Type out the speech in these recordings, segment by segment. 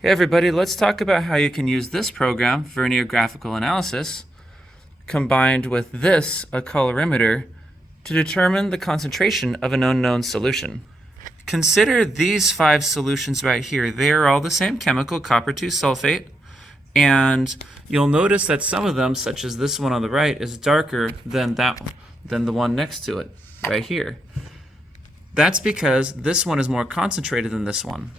Hey everybody, let's talk about how you can use this program, vernier graphical analysis, combined with this, a colorimeter, to determine the concentration of an unknown solution. Consider these 5 solutions right here. They are all the same chemical, copper 2 sulfate, and you'll notice that some of them, such as this one on the right, is darker than the one next to it, right here. That's because this one is more concentrated than this one.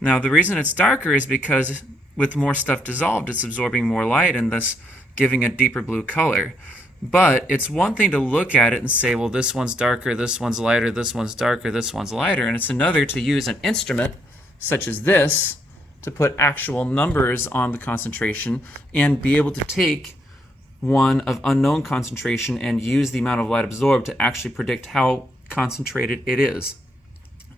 Now, the reason it's darker is because with more stuff dissolved, it's absorbing more light and thus giving a deeper blue color. But it's one thing to look at it and say, well, this one's darker, this one's lighter, this one's darker, this one's lighter. And it's another to use an instrument such as this to put actual numbers on the concentration and be able to take one of unknown concentration and use the amount of light absorbed to actually predict how concentrated it is.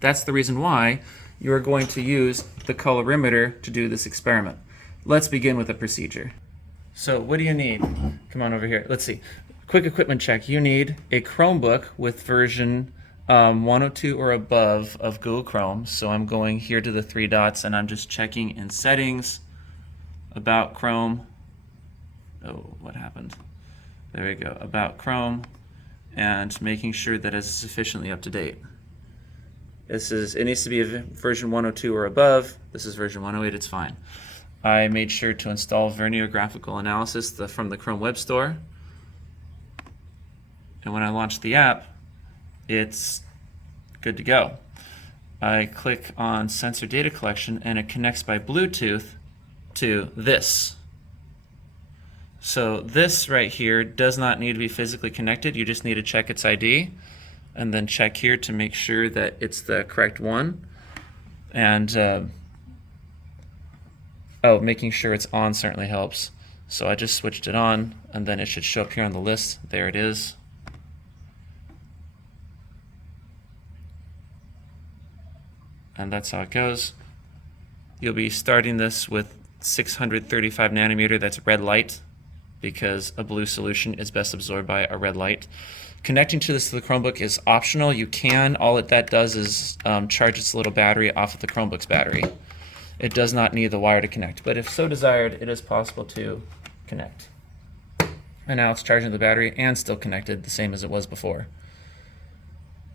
That's the reason why you are going to use the colorimeter to do this experiment. Let's begin with the procedure. So what do you need? Come on over here. Let's see. Quick equipment check. You need a Chromebook with version 102 or above of Google Chrome. So I'm going here to the 3 dots and I'm just checking in settings, about Chrome. Oh, what happened? There we go. About Chrome, and making sure that it's sufficiently up to date. It needs to be a version 102 or above. This is version 108, it's fine. I made sure to install Vernier Graphical Analysis from the Chrome Web Store. And when I launch the app, it's good to go. I click on Sensor Data Collection and it connects by Bluetooth to this. So this right here does not need to be physically connected. You just need to check its ID and then check here to make sure that it's the correct one. And making sure it's on certainly helps. So I just switched it on and then it should show up here on the list. There it is. And that's how it goes. You'll be starting this with 635 nanometer, that's red light, because a blue solution is best absorbed by a red light. Connecting to this to the Chromebook is optional. You can. All that does is charge its little battery off of the Chromebook's battery. It does not need the wire to connect, but if so desired, it is possible to connect. And now it's charging the battery and still connected, the same as it was before.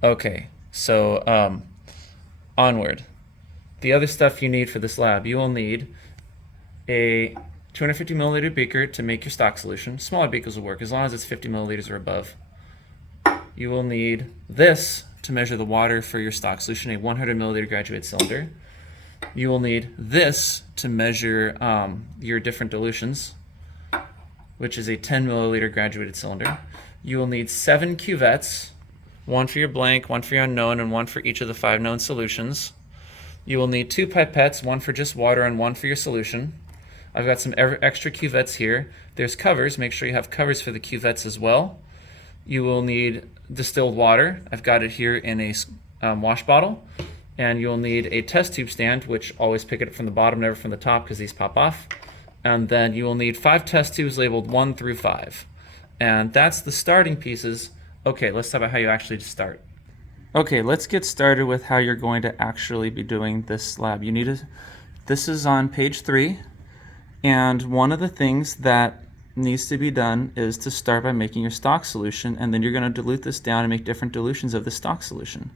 Okay, so onward. The other stuff you need for this lab, you will need a 250 milliliter beaker to make your stock solution. Smaller beakers will work as long as it's 50 milliliters or above. You will need this to measure the water for your stock solution, a 100 milliliter graduated cylinder. You will need this to measure your different dilutions, which is a 10 milliliter graduated cylinder. You will need 7 cuvettes, one for your blank, one for your unknown, and one for each of the 5 known solutions. You will need 2 pipettes, one for just water and one for your solution. I've got some extra cuvettes here. There's covers. Make sure you have covers for the cuvettes as well. You will need distilled water. I've got it here in a wash bottle. And you'll need a test tube stand, which always pick it up from the bottom, never from the top, because these pop off. And then you will need 5 test tubes labeled 1 through 5. And that's the starting pieces. Okay, let's talk about how you actually start. Okay, let's get started with how you're going to actually be doing this lab. This is on page 3. And one of the things that needs to be done is to start by making your stock solution, and then you're going to dilute this down and make different dilutions of the stock solution.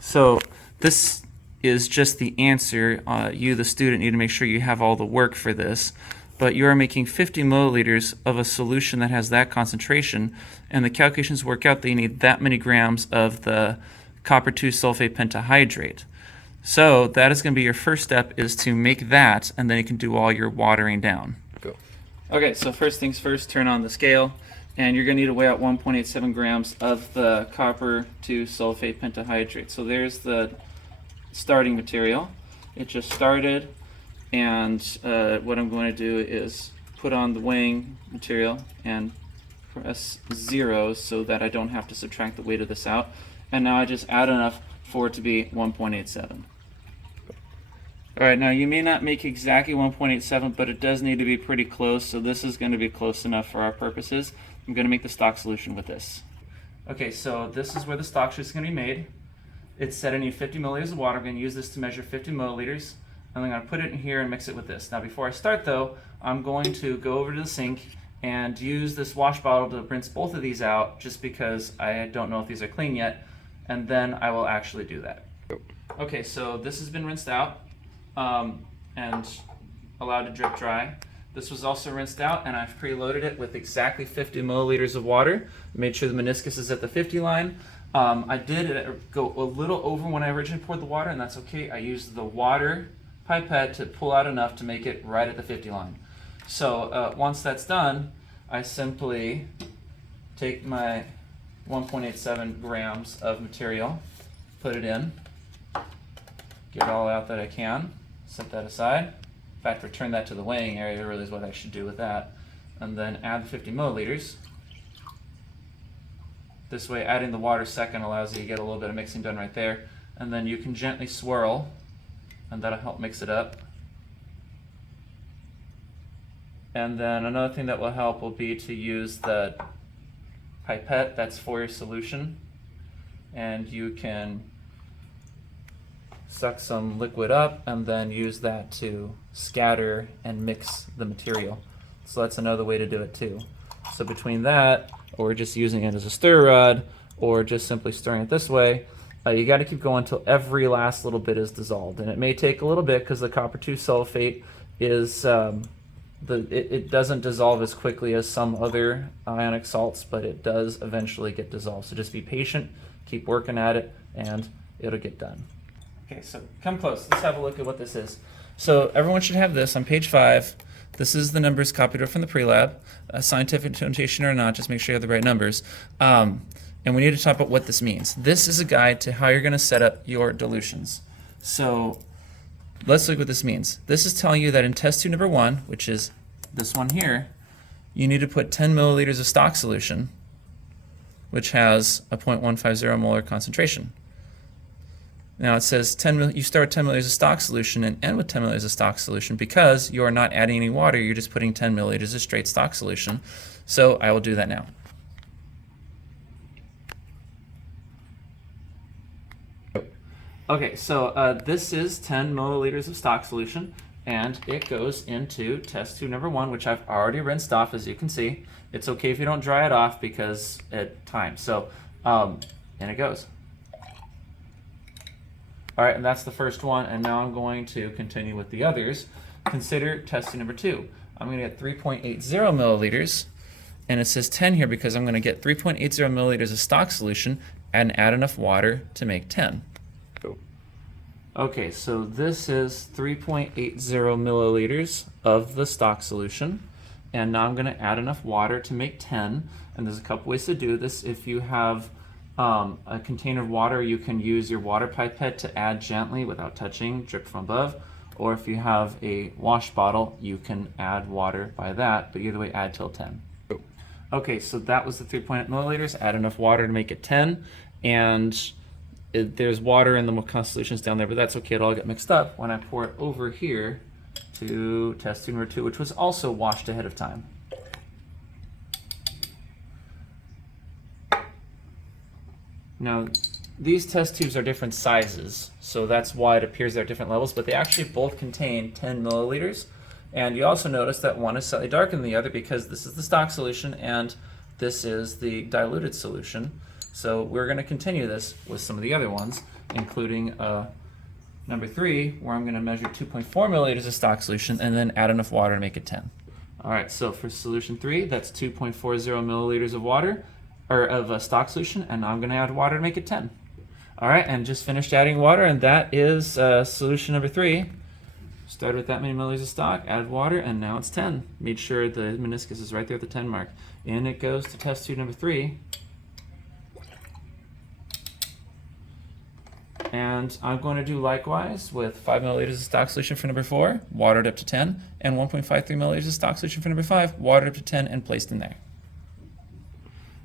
So this is just the answer. You, the student, need to make sure you have all the work for this. But you are making 50 milliliters of a solution that has that concentration, and the calculations work out that you need that many grams of the copper 2 sulfate pentahydrate. So that is going to be your first step, is to make that, and then you can do all your watering down. Go. Okay, so first things first, turn on the scale, and you're going to need to weigh out 1.87 grams of the copper 2 sulfate pentahydrate. So there's the starting material. It just started, and what I'm going to do is put on the weighing material and press 0 so that I don't have to subtract the weight of this out. And now I just add enough for it to be 1.87. Alright, now you may not make exactly 1.87, but it does need to be pretty close, so this is going to be close enough for our purposes. I'm going to make the stock solution with this. Okay, so this is where the stock solution is going to be made. It said I need 50 milliliters of water. I'm going to use this to measure 50 milliliters. and I'm going to put it in here and mix it with this. Now before I start though, I'm going to go over to the sink and use this wash bottle to rinse both of these out, just because I don't know if these are clean yet, and then I will actually do that. Okay, so this has been rinsed out and allowed to drip dry. This was also rinsed out, and I've preloaded it with exactly 50 milliliters of water. Made sure the meniscus is at the 50 line. I did go a little over when I originally poured the water, and that's okay. I used the water pipette to pull out enough to make it right at the 50 line. So once that's done, I simply take my 1.87 grams of material, put it in, get it all out that I can, set that aside. In fact, return that to the weighing area really is what I should do with that. And then add the 50 milliliters. This way, adding the water second allows you to get a little bit of mixing done right there. And then you can gently swirl, and that'll help mix it up. And then another thing that will help will be to use the pipette that's for your solution. And you can suck some liquid up and then use that to scatter and mix the material. So that's another way to do it too. So between that, or just using it as a stir rod, or just simply stirring it this way, you got to keep going until every last little bit is dissolved. And it may take a little bit because the copper 2 sulfate is it doesn't dissolve as quickly as some other ionic salts, but it does eventually get dissolved. So just be patient, keep working at it, and it'll get done. Okay, so come close. Let's have a look at what this is. So everyone should have this on page 5. This is the numbers copied from the pre-lab. Scientific notation or not, just make sure you have the right numbers. And we need to talk about what this means. This is a guide to how you're going to set up your dilutions. So let's look what this means. This is telling you that in test tube number 1, which is this one here, you need to put 10 milliliters of stock solution, which has a 0.150 molar concentration. Now it says you start with 10 milliliters of stock solution and end with 10 milliliters of stock solution because you are not adding any water, you're just putting 10 milliliters of straight stock solution. So I will do that now. Okay, so this is 10 milliliters of stock solution, and it goes into test tube number 1, which I've already rinsed off, as you can see. It's okay if you don't dry it off because it times. So, and it goes. All right, and that's the first one, and now I'm going to continue with the others. Consider test tube number 2. I'm going to get 3.80 milliliters, and it says 10 here because I'm going to get 3.80 milliliters of stock solution and add enough water to make 10. Okay, so this is 3.80 milliliters of the stock solution, and now I'm going to add enough water to make 10, and there's a couple ways to do this. If you have a container of water, you can use your water pipette to add gently without touching, drip from above, or if you have a wash bottle, you can add water by that, but either way, add till 10. Okay, so that was the 3.8 milliliters, add enough water to make it 10, and there's water in the solutions down there, but that's okay, it'll all get mixed up when I pour it over here to test tube number 2, which was also washed ahead of time. Now, these test tubes are different sizes, so that's why it appears they're different levels, but they actually both contain 10 milliliters. And you also notice that one is slightly darker than the other because this is the stock solution and this is the diluted solution. So we're going to continue this with some of the other ones, including number 3, where I'm going to measure 2.4 milliliters of stock solution and then add enough water to make it 10. All right, so for solution 3, that's 2.40 milliliters of water, or of stock solution, and now I'm going to add water to make it 10. All right, and just finished adding water, and that is solution number 3. Started with that many milliliters of stock, added water, and now it's 10. Made sure the meniscus is right there at the 10 mark. In it goes to test tube number 3. And I'm going to do likewise with 5 milliliters of stock solution for number 4, watered up to 10, and 1.53 milliliters of stock solution for number 5, watered up to 10 and placed in there.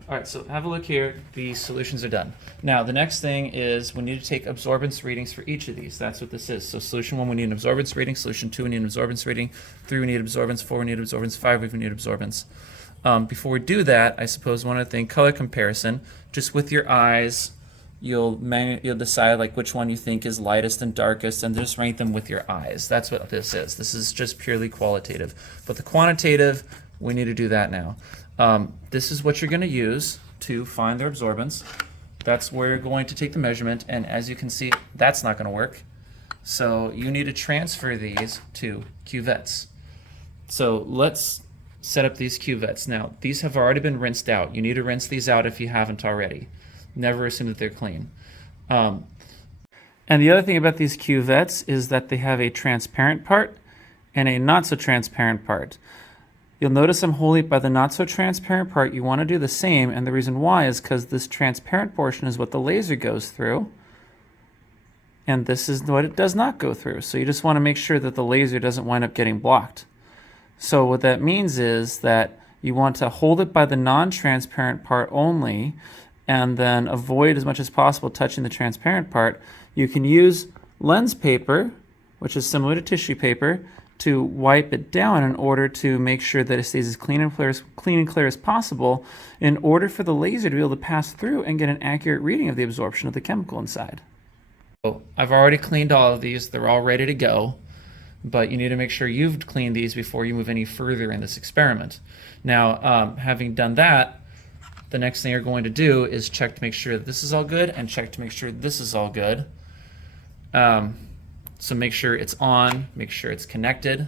All right, so have a look here. The solutions are done. Now, the next thing is we need to take absorbance readings for each of these. That's what this is. So solution 1, we need an absorbance reading. Solution 2, we need an absorbance reading. 3, we need absorbance. 4, we need absorbance. 5, we need absorbance. Before we do that, I suppose one other thing, color comparison. Just with your eyes, you'll decide like which one you think is lightest and darkest, and just rank them with your eyes. That's what this is. This is just purely qualitative. But the quantitative, we need to do that now. This is what you're going to use to find their absorbance. That's where you're going to take the measurement, and as you can see, that's not going to work. So you need to transfer these to cuvettes. So let's set up these cuvettes. Now, these have already been rinsed out. You need to rinse these out if you haven't already. Never assume that they're clean. And the other thing about these cuvettes is that they have a transparent part and a not so transparent part. You'll notice I'm holding it by the not so transparent part. You want to do the same, and the reason why is because this transparent portion is what the laser goes through, and this is what it does not go through. So you just want to make sure that the laser doesn't wind up getting blocked. So what that means is that you want to hold it by the non-transparent part only, and then avoid as much as possible touching the transparent part. You can use lens paper, which is similar to tissue paper, to wipe it down in order to make sure that it stays as clean and clear as possible, in order for the laser to be able to pass through and get an accurate reading of the absorption of the chemical inside. So I've already cleaned all of these. They're all ready to go, but you need to make sure you've cleaned these before you move any further in this experiment. Now, having done that, the next thing you're going to do is check to make sure that this is all good, and check to make sure this is all good. So make sure it's on, make sure it's connected.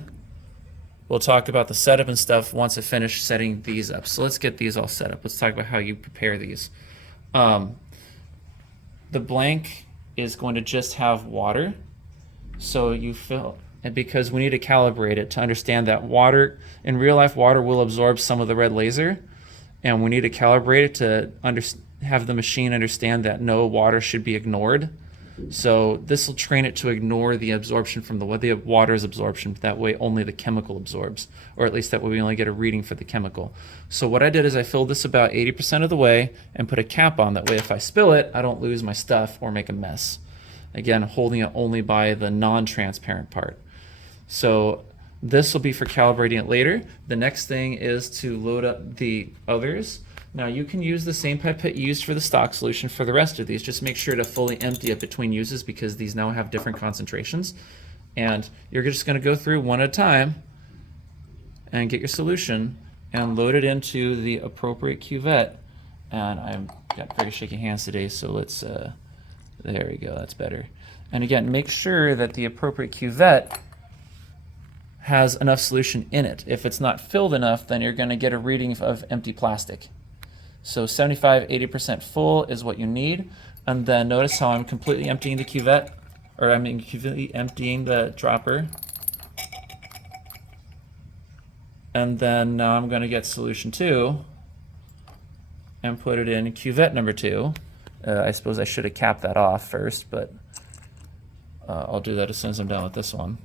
We'll talk about the setup and stuff once I finish setting these up. So let's get these all set up. Let's talk about how you prepare these. The blank is going to just have water. So you fill, and because we need to calibrate it to understand that water, in real life, water will absorb some of the red laser, and we need to calibrate it to have the machine understand that no water should be ignored. So this will train it to ignore the absorption from the water's absorption. That way only the chemical absorbs, or at least that way we only get a reading for the chemical. So what I did is I filled this about 80% of the way and put a cap on. That way if I spill it, I don't lose my stuff or make a mess. Again, holding it only by the non-transparent part. So this will be for calibrating it later. The next thing is to load up the others. Now you can use the same pipette used for the stock solution for the rest of these. Just make sure to fully empty it between uses, because these now have different concentrations. And you're just going to go through one at a time and get your solution and load it into the appropriate cuvette. And I've got very shaky hands today, so let's, there we go, that's better. And again, make sure that the appropriate cuvette has enough solution in it. If it's not filled enough, then you're going to get a reading of empty plastic. So 75–80% full is what you need. And then notice how I'm completely emptying the cuvette, or I'm completely emptying the dropper. And then now I'm going to get solution 2 and put it in cuvette number 2. I suppose I should have capped that off first, but I'll do that as soon as I'm done with this one.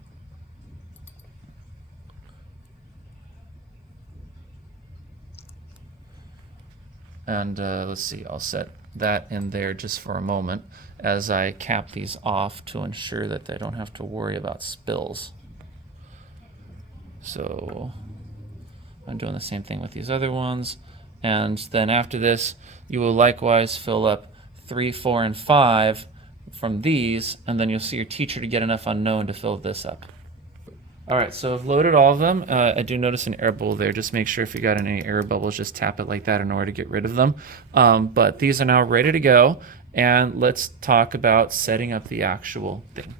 And let's see, I'll set that in there just for a moment as I cap these off to ensure that they don't have to worry about spills. So I'm doing the same thing with these other ones. And then after this, you will likewise fill up 3, 4, and 5 from these, and then you'll see your teacher to get enough unknown to fill this up. All right, so I've loaded all of them. I do notice an air bubble there. Just make sure if you got any air bubbles, just tap it like that in order to get rid of them. But these are now ready to go, and let's talk about setting up the actual thing.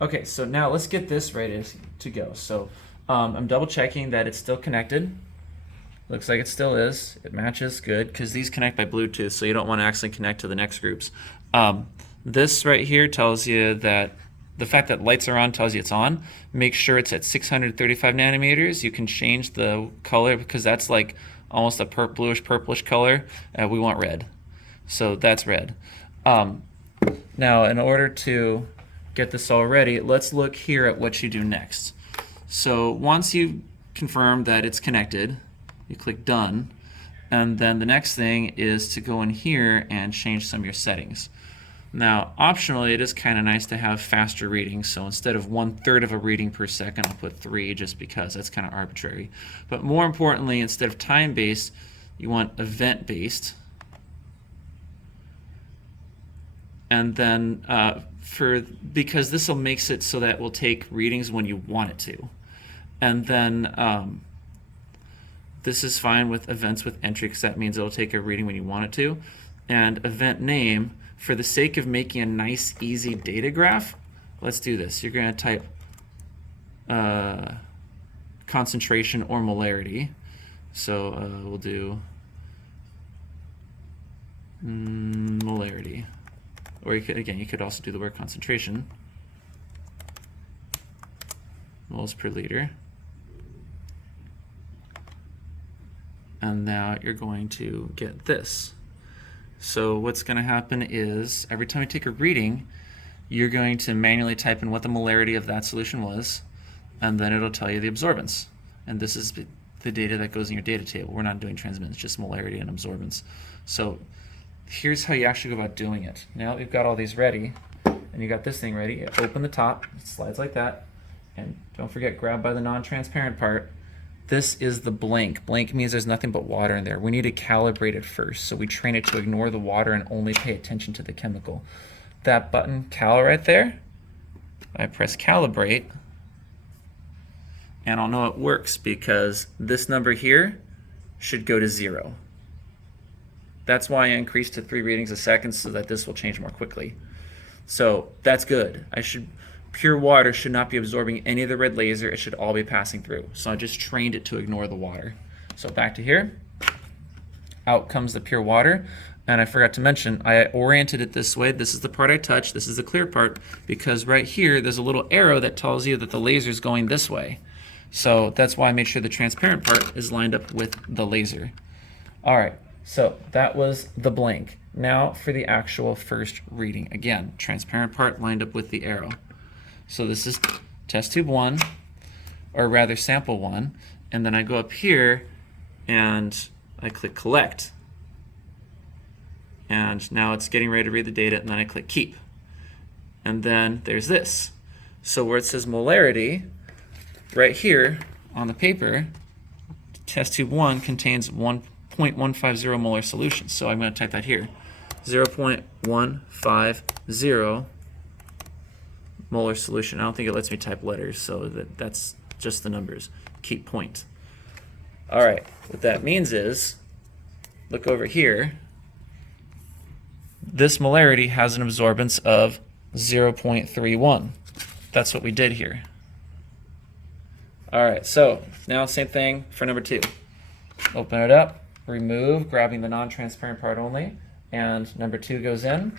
Okay, so now let's get this ready to go. So I'm double checking that it's still connected. Looks like it still is. It matches, good, because these connect by Bluetooth, so you don't want to actually connect to the next groups. This right here tells you that the fact that lights are on tells you it's on. Make sure it's at 635 nanometers. You can change the color because that's like almost a bluish purplish color. We want red. So that's red. Now, in order to get this all ready, let's look here at what you do next. So once you confirm that it's connected, you click done. And then the next thing is to go in here and change some of your settings. Now, optionally, it is kind of nice to have faster readings, so instead of 1/3 of a reading per second, I'll put 3 just because that's kind of arbitrary. But more importantly, instead of time-based, you want event-based. And then because this will makes it so that it will take readings when you want it to. And then this is fine with events with entry because that means it'll take a reading when you want it to. And event name, for the sake of making a nice, easy data graph, let's do this. You're going to type concentration or molarity. So we'll do molarity. Or you could also do the word concentration. Moles per liter. And now you're going to get this. So what's going to happen is every time you take a reading, you're going to manually type in what the molarity of that solution was, and then it'll tell you the absorbance. And this is the data that goes in your data table. We're not doing transmittance, just molarity and absorbance. So here's how you actually go about doing it. Now that we've got all these ready, and you got this thing ready, you open the top, it slides like that, and don't forget, grab by the non-transparent part. This is the blank. Blank means there's nothing but water in there. We need to calibrate it first, so we train it to ignore the water and only pay attention to the chemical. That button, cal, right there, I press calibrate, and I'll know it works because this number here should go to 0. That's why I increased to 3 readings a second so that this will change more quickly. So that's good. Pure water should not be absorbing any of the red laser. It should all be passing through. So I just trained it to ignore the water. So back to here. Out comes the pure water. And I forgot to mention, I oriented it this way. This is the part I touched. This is the clear part, because right here, there's a little arrow that tells you that the laser is going this way. So that's why I made sure the transparent part is lined up with the laser. All right, so that was the blank. Now for the actual first reading. Again, transparent part lined up with the arrow. So this is test tube 1, or rather sample 1, and then I go up here and I click collect. And now it's getting ready to read the data, and then I click keep. And then there's this. So where it says molarity, right here on the paper, test tube 1 contains 1.150 molar solution. So I'm going to type that here, 0.150 molar solution. I don't think it lets me type letters, so that's just the numbers. Keep point. All right, what that means is, look over here, this molarity has an absorbance of 0.31. That's what we did here. All right, so now same thing for number 2. Open it up, remove, grabbing the non-transparent part only, and number 2 goes in,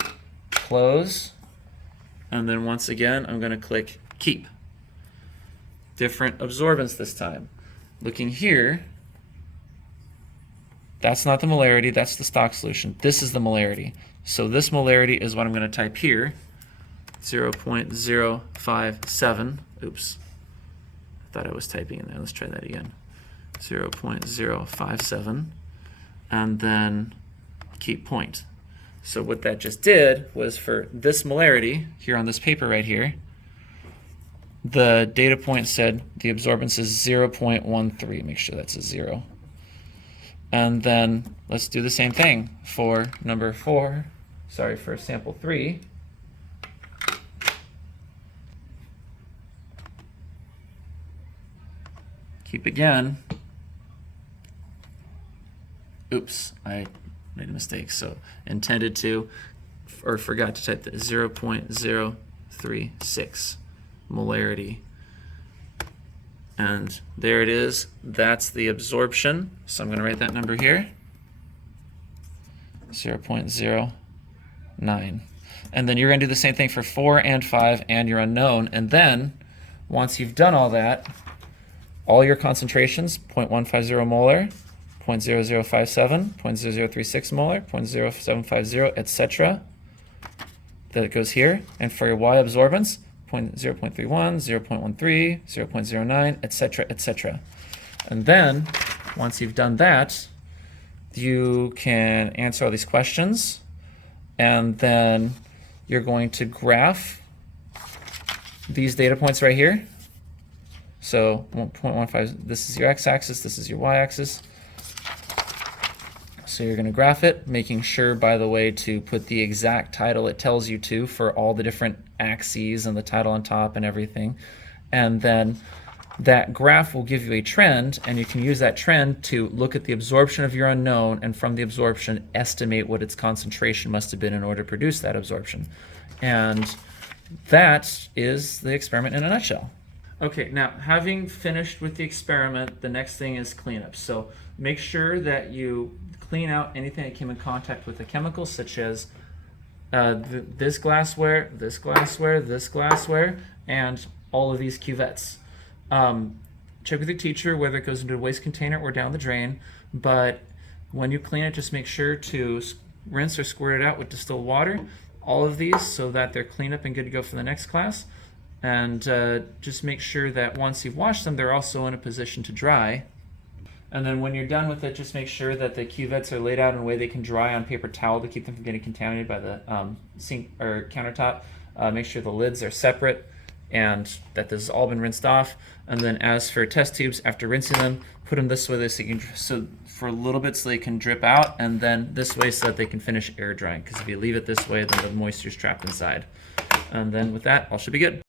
close, and then once again, I'm going to click keep. Different absorbance this time. Looking here, that's not the molarity, that's the stock solution. This is the molarity. So this molarity is what I'm going to type here, 0.057. Oops, I thought I was typing in there. Let's try that again. 0.057, and then keep point. So what that just did was, for this molarity here on this paper right here, the data point said the absorbance is 0.13. Make sure that's a 0. And then let's do the same thing for number 4, sorry, for sample 3. Keep again. Oops, I made a mistake. So intended to, or forgot to type the 0.036 molarity. And there it is. That's the absorption. So I'm going to write that number here, 0.09. And then you're going to do the same thing for 4 and 5 and your unknown. And then once you've done all that, all your concentrations, 0.150 molar, 0.0057, 0.0036 molar, 0.0750, etc. That goes here. And for your Y absorbance, 0.31, 0.13, 0.09, etc., etc. And then, once you've done that, you can answer all these questions, and then you're going to graph these data points right here. So 1.15, this is your x-axis, this is your y-axis. So So you're going to graph it, making sure, by the way, to put the exact title it tells you to for all the different axes and the title on top and everything. And then that graph will give you a trend, and you can use that trend to look at the absorption of your unknown, and from the absorption, estimate what its concentration must have been in order to produce that absorption. And that is the experiment in a nutshell. Okay, now having finished with the experiment, the next thing is cleanup. So make sure that you clean out anything that came in contact with the chemicals, such as this glassware, this glassware, this glassware, and all of these cuvettes. Check with your teacher whether it goes into a waste container or down the drain, but when you clean it, just make sure to rinse or squirt it out with distilled water, all of these, so that they're cleaned up and good to go for the next class. And just make sure that once you've washed them, they're also in a position to dry. And then when you're done with it, just make sure that the cuvettes are laid out in a way they can dry on paper towel to keep them from getting contaminated by the sink or countertop. Make sure the lids are separate and that this has all been rinsed off. And then as for test tubes, after rinsing them, put them this way so you can, so for a little bit so they can drip out, and then this way so that they can finish air drying. Because if you leave it this way, then the moisture is trapped inside. And then with that, all should be good.